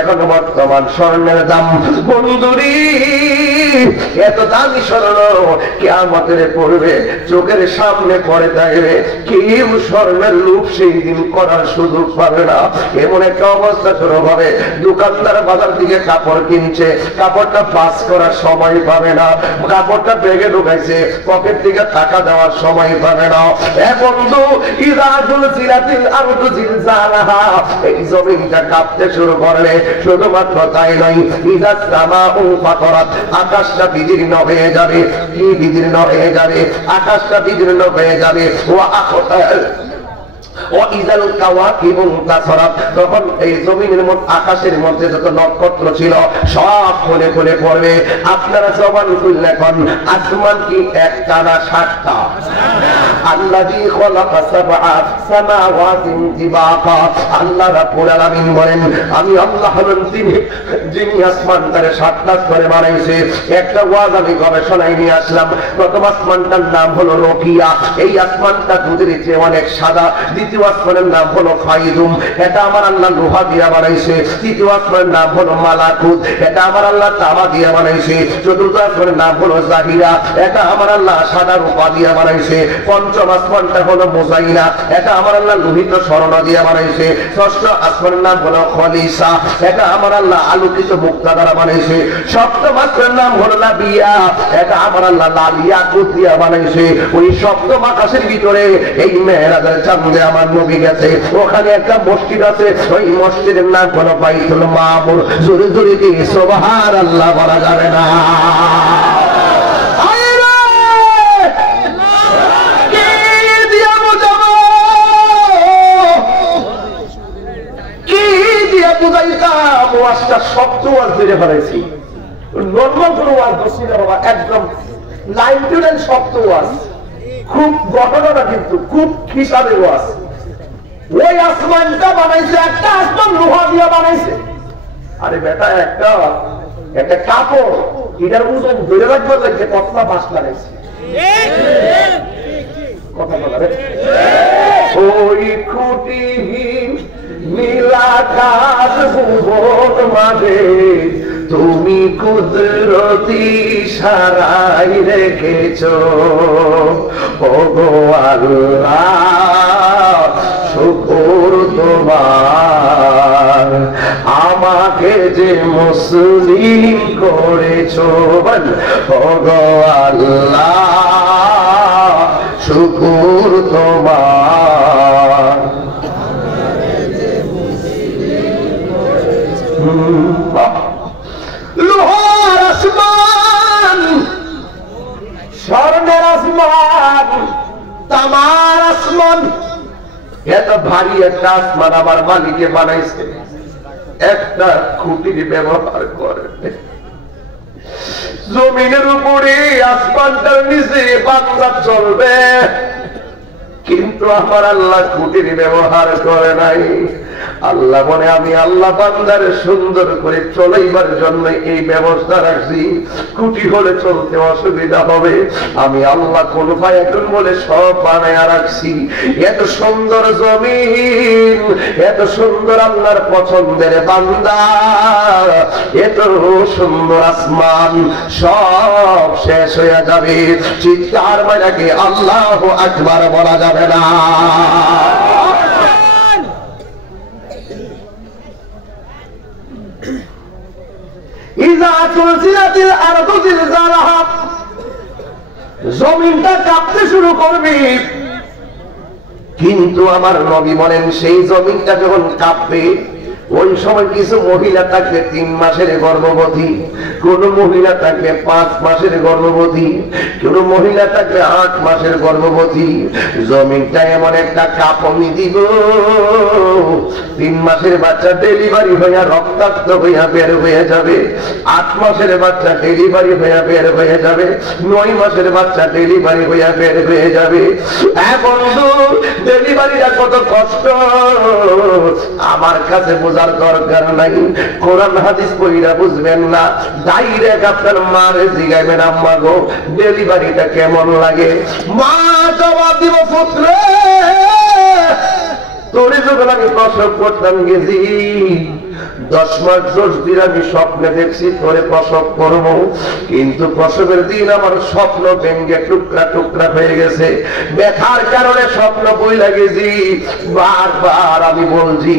এখন বর্তমান স্বর্ণের দাম বন্ধুরি এত দামি স্বর্ণ কিয়ামতের পড়বে চোখের সামনে পড়ে থাকবে, কেউ স্বর্ণের লোভ সেই দিন করার সুযোগ পাবে না। এমন একটা অবস্থা শুরু হবে, দোকানদার বাজার থেকে কাপড় কিনছে, কাপড়টা পাস করার সময় পাবে না, কাপড়টা ব্যাগে ঢুকাইছে, পকেট থেকে টাকা দেওয়ার সময় পাবে না। বন্ধু ইযাতুল জিলাতিল আরদু জিলজালাহা, এই জমিনটা কাঁপতে শুরু করবে। শুধুমাত্র তাই নয়, ইযাস সামাউ ফাতারাত, আকাশটা বিদীর্ণ হয়ে যাবে। কি বিদীর্ণ হয়ে যাবে? আকাশটা বিদীর্ণ হয়ে যাবে। ওয়া আখতাল তখন এই জমিনের মধ্যে আকাশের মধ্যে যত নক্ষত্র ছিল সব খুলে খুলে পড়বে। আপনারা জবান খুললে এখন আসমান কি একটা না সাতটা? আল্লাযী খালাকা সাবআ সামাওয়াতিন তিবাকা, আল্লাহ রাব্বুল আলামিন বলেন আমি আল্লাহ হলাম তিনি যিনি আসমানটারে সাতটা করে বানাইছে। একটা ওয়াজ আমি গবেষণায় নিয়ে আসলাম। প্রথম আসমানটার নাম হলো রকিয়া, এই আসমানটা দুধের চেয়ে অনেক সাদা। দ্বিতীয় আসমানের নাম হলো ফাইদুম, এটা আমার আল্লাহ লোহা দিয়া বানাইছে। তৃতীয় আসমানের নাম হলো মালাকুত, এটা আমার আল্লাহ তামা দিয়া বানাইছে। চতুর্থ আসমানের নাম হলো জাহিরা, এটা আমার আল্লাহ সাদা রূপা দিয়া বানাইছে। পঞ্চম আসমানটা হলো মুজাইনা, এটা আমার আল্লাহ লোহিত স্বর্ণ দিয়া বানাইছে। ষষ্ঠ আসমানের নাম হলো খলিসা, এটা আমার আল্লাহ আলোকিত মুক্তা দ্বারা বানাইছে। সপ্তম আসমানের নাম হলো লাবিয়া, এটা আমার আল্লাহ লাল ইয়াকুত দিয়া বানাইছে। ওই সপ্তম আকাশের ভিতরে এই মেরাজের চাঁদে আমার নবী গেছে, ওখানে একটা মসজিদ আছে, ওই মসজিদের নাম হলো বাইতুল মামুর। জোরে জোরে কি সুবহানাল্লাহ বলা যাবে না? শব্দ ওয়াজ ধরে ফেলাইছি, নর্মাল কোন ওয়াজ ধরছি না বাবা, একদম লাইন টু লাইন শব্দ ওয়াজ, খুব ঘটনাটা কিন্তু খুব হিসাবে ওয়াজ। ওই আসমানটা বানাইছে, একটা আসমান লোহা দিয়া বানাইছে। আরে বেটা একটা কাপড় এটার ওজন ধরে রাখবার লাগছে কতটা বাঁশ লাগাইছে। কথা বলা ওই খুঁটিহীন নীলাকাশ ভুবন মাঝে তুমি কুদরতি সারাই রেখেছো। ওগো আল্লাহ শুকর তোমার, আমাকে যে মুসলিম করেছো। ওগো আল্লাহ শুকর তোমার। লোহার আসমান, স্বর্ণের আসমান, তামার আসমান, এত ভারী একটা আসমান আমার মালিকে বানাইছে। একটা খুঁটির ব্যবহার করে জমিনের উপরে, আসমানটার নিচে বান্দা চলবে, কিন্তু আমার আল্লাহ খুঁটির ব্যবহার করে নাই। আল্লাহ বলে আমি আল্লাহ বান্দারে সুন্দর করে চলাইবার জন্য এই ব্যবস্থা রাখছি। খুঁটি হলে চলতে অসুবিধা হবে, আমি আল্লাহ কোন এখন বলে সব বানায়া রাখছি। এত সুন্দর জমিন, এত সুন্দর আল্লাহর পছন্দের বান্দা, এত সুন্দর আসমান, সব শেষ হয়ে যাবে। চিৎকার মারাকে আল্লাহু আকবার বলা যাবে না। জমিনটা কাঁপতে শুরু করবে, কিন্তু আমার নবী বলেন সেই জমিনটা যখন কাঁপবে ওই সময় কিছু মহিলা থাকবে 3 মাসের গর্ভবতী, কোন মহিলা থাকবে 5 মাসের গর্ভবতী, কোন মহিলা থাকবে 8 মাসের গর্ভবতী। জমিনটা এমন একটা কাঁপনি দিব, 3 মাসের বাচ্চা ডেলিভারি হইয়া রক্তাক্ত হইয়া বের হয়ে যাবে, 8 মাসের বাচ্চা ডেলিভারি হইয়া বের হয়ে যাবে, 9 মাসের বাচ্চা ডেলিভারি হইয়া বের হয়ে যাবে। বন্ধু, ডেলিভারিটা কত কষ্ট আমার কাছে বোঝার দরকার নাই, কোরআন হাদিস পড়িরা বুঝবেন না, ডাইরেক্ট আপনার মারে জিগাইবেন আম্মা গো ডেলিভারিটা কেমন লাগে। মা জবাব দিব পুত্র তোরে যখন আমি প্রসব করতাম গেছি 10 মাস 10 দিন আমি স্বপ্নে দেখছি তোরে প্রসব করব, কিন্তু প্রসবের দিন আমার স্বপ্ন ভেঙে টুকরা টুকরা হয়ে গেছে। ব্যথার কারণে স্বপ্ন বইলা গেছি। বারবার আমি বলছি,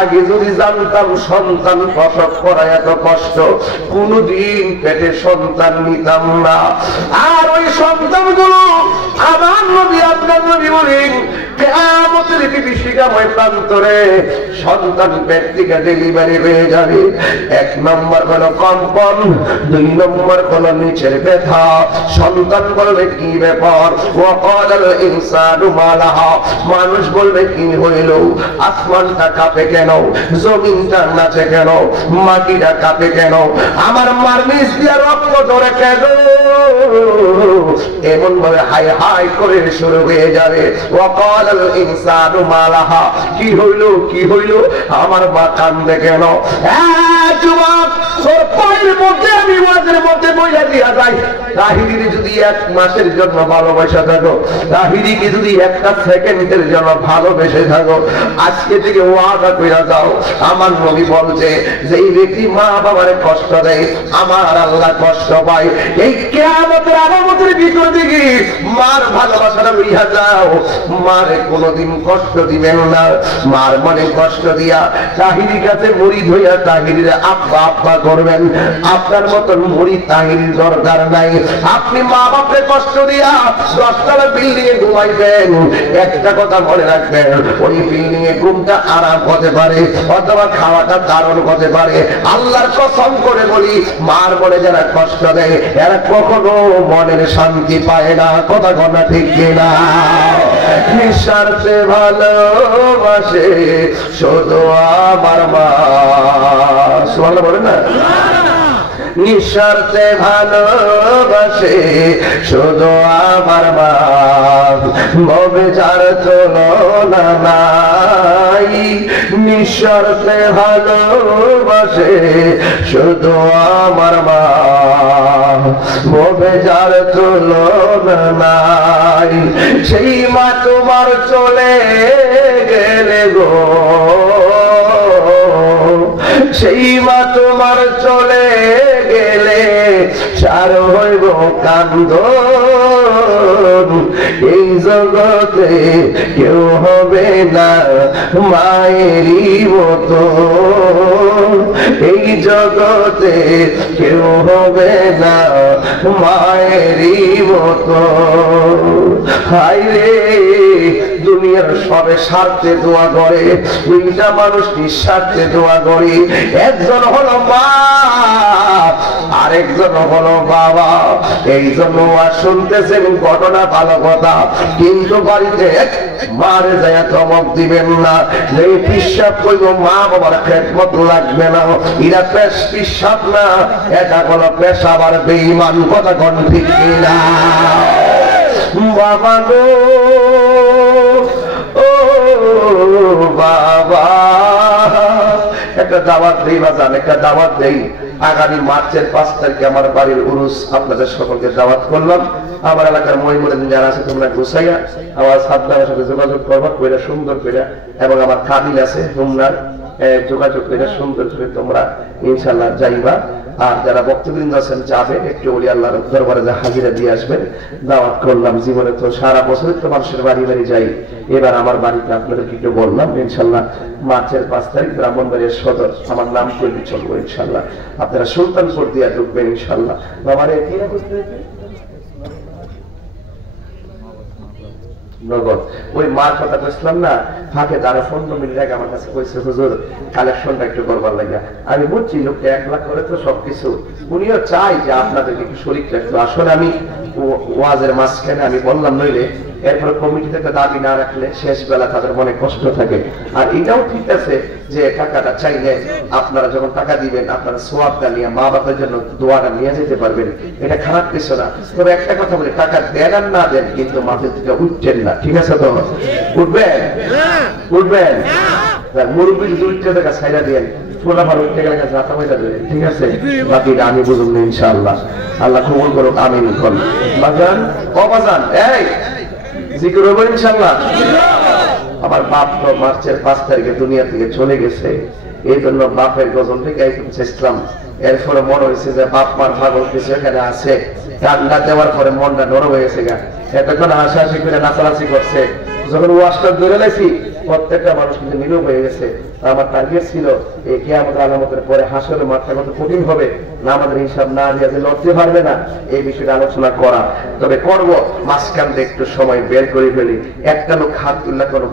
আগে যদি জানতাম সন্তান প্রসব করা এত কষ্ট, কোনদিন পেটে সন্তান নিতাম না। আর ওই সন্তানগুলো আমার নবী আপনার নবী বলেন কিয়ামতের বিভীষিকাময় প্রান্তরে সন্তান পেট থেকে ডেলিভারি হয়ে যাবে। 1 নম্বর হলো কম্পন, 2 নম্বর হলো নিচের ব্যথা। সন্তান বলবে কি ব্যাপার, ওয়াকালাল ইনসানু মা লাহা, মানুষ বলবে কি হইল, আসমানটা কাঁপে কেন, জমিনটা নাচে কেন, মাটিটা কাঁপে কেন, আমার মার নিচ দিয়ে রক্ত ধরে কেন, এমন ভাবে হাই হাই করে শুরু হয়ে যাবে। ওয়াকালাল ইনসানু মা লাহা, কি হইল কি হইল, আমার মা কান্দে কেন। যুবক, তোর পায়ের মধ্যে আমি ওয়াজের মধ্যে বইলা দিয়া যাই, তাহিরির যদি 1 মাসের জন্য ভালোবাসা থাকো, তাহিরিকে যদি 1টা সেকেন্ডের জন্য ভালোবেসে থাকো, আজকে থেকে ওয়াদা কইরা যাও, আমার নবী বলছে যে এই ব্যক্তি মা বাবারে কষ্ট দেয়, আমার আল্লাহ কষ্ট পায়। এই কিয়ামতের আলামতের ভিতর থেকে মার ভালোবাসাটা বুঝা যাও, মারে কোনোদিন কষ্ট দিবেন না। মার মনে কষ্ট দিয়া তাহিরির কাছে মুরিদ হইয়া তাহিরির আব্বা আব্বা করবেন, আপনার মতন মুরিদ তাহিরির দরকার নাই। আপনি মা বাপকে কষ্ট দিয়া 10 তলা বিল্ডিং এ ঘুমাইবেন, একটা কথা মনে রাখবেন, ওই বিল্ডিং এ ঘুমটা আরাম হতে পারে অথবা খাওয়াটা দারুণ হতে পারে। আল্লাহর কসম করে বলি, মার মনে যারা কষ্ট দেয় এরা কখনো মনের শান্তি পায় না। কথা কথা ঠিক কিনা? নিঃস্বার্থে ভালোবাসে শুধু আমার মা, সুবহানাল্লাহ বলেন না? নিঃস্বার্থে ভালোবাসে শুধু আমার মা, ভবে যার তুলনা নাই। নিঃস্বার্থে ভালোবাসে শুধু আমার মা, ভবে যার তুলনা নাই। সেই মা তোমার চলে গেলে গো, সেই মা তোমার চলে গেলে সার হইব কান্দন। এই জগতে কেউ হবে না মায়েরই মতো, এই জগতে কেউ হবে না মায়েরই মতো। হায় রে, দুনিয়ার সবে স্বার্থে দোয়া করে, 2টা মানুষ নিঃস্বার্থে দোয়া করে। একজন হলো মা, আরেকজন হলো বাবা। এই জন্য শুনতেছেন ঘটনা ভালো কথা, কিন্তু বাড়িতে মারে যায় ধমক দিবেন না, যে পিসাব করব মা বাবার খেদমত লাগবে না, এরা পিসাব না, এটা হলো পেশাব আর বেঈমান। কথা কোন ঠিক কিনা? বাবা গো, ও বাবা, একটা দাওয়াত দেই বাজান, একটা দাওয়াত দেই। আগামী মার্চের 5 তারিখে আমার বাড়ির উরুস, আপনাদের সকলকে দাওয়াত করলাম। আমার এলাকার মহিমুদ্দিন যারা আছে তোমরা গুছাইয়া আমার সাদ্দামের সাথে যোগাযোগ করবা, কইরা সুন্দর কইরা, এবং আমার কাবিল আছে তোমরা যোগাযোগ কইরা সুন্দর করে তোমরা ইনশাআল্লাহ যাইবা। আর যারা ভক্তবৃন্দ আছেন যাবেন, একটু ওলি আল্লাহর দরবারে যা হাজিরা দিয়ে আসবেন। দাওয়াত করলাম। জীবনে তো সারা বছর তো মানুষের বাড়ি বাড়ি যাই, এবার আমার বাড়িতে আপনাদেরকে একটু বললাম ইনশাআল্লাহ মার্চের 5 তারিখ ব্রাহ্মণবাড়িয়া সদর, আমার নাম করলে চলবো ইনশাআল্লাহ। আপনারা সুলতানপুর দিয়া ঢুকবেন ইনশাআল্লাহ। আমার নগদ ওই মার কথা বলছিলাম না, ফাঁকে তারা 15 মিনিট আগে আমার কাছে কইছে হুজুর কালেকশনটা একটু করবার লাগে। আমি বুঝছি লোকটা 1 লাখ করে তো সবকিছু, উনিও চাই যে আপনাদেরকে একটু শরীক রাখতো। আসলে আমি ওয়াজের মাঝখানে আমি বললাম নইলে এরপরে কমিটি থেকে দাবি না রাখলে শেষ বেলা তাদের মনে কষ্ট থাকে। আর এটাও ঠিক আছে যে টাকাটা চাইলে আপনারা যখন টাকা দিবেন আপনারা সোয়াবটা নিয়ে মা বাবার জন্য দোয়াটা নিয়ে যেতে পারবেন, এটা খারাপ কিছু না। তবে একটা কথা বলি, টাকা দেন আর না দেন কিন্তু মাঠের থেকে উঠছেন না, ঠিক আছে তো? উঠবেন উঠবেন, মুরব্বীর 2 টাকা ছাইড়া দিয়েন, ফোলা ভালো উঠতে গেলে যাতা হয়ে দেবেন, ঠিক আছে? বাকিটা আমি বুঝুন না ইনশাআল্লাহ। আল্লাহ কবুল করুক, আমিন করুন। বাজান ও বাজান, এই জিকির হবে ইনশাআল্লাহ। আমার বাপ তো মার্চের 5 তারিখে দুনিয়া থেকে চলে গেছে। এই জন্য বাপের গজল থেকে চেষ্টাম। এরপরে মনে হয়েছে যে বাপ মার পাগল কিছু এখানে আছে, ঠান্ডা দেওয়ার পরে মনটা নরম হয়ে গেছে গা, এতক্ষণ হাসাহাসি করে নাচানাচি করছে, যখন ওয়াশটা ধরে লাইছি প্রত্যেকটা মানুষ কিন্তু মিলুপ হয়ে গেছে। আমার টার্গেট ছিল এই কিয়ামতের আলামতের পরে হাসরের মাঠটা কত কঠিন হবে, না আমাদের হিসাব না দিয়ে যে লড়তে পারবে না, এই বিষয়টা আলোচনা করা। তবে করব মাঝখান থেকে একটু সময় বের করে ফেলি, একটা লোক হাত তুললে কোনো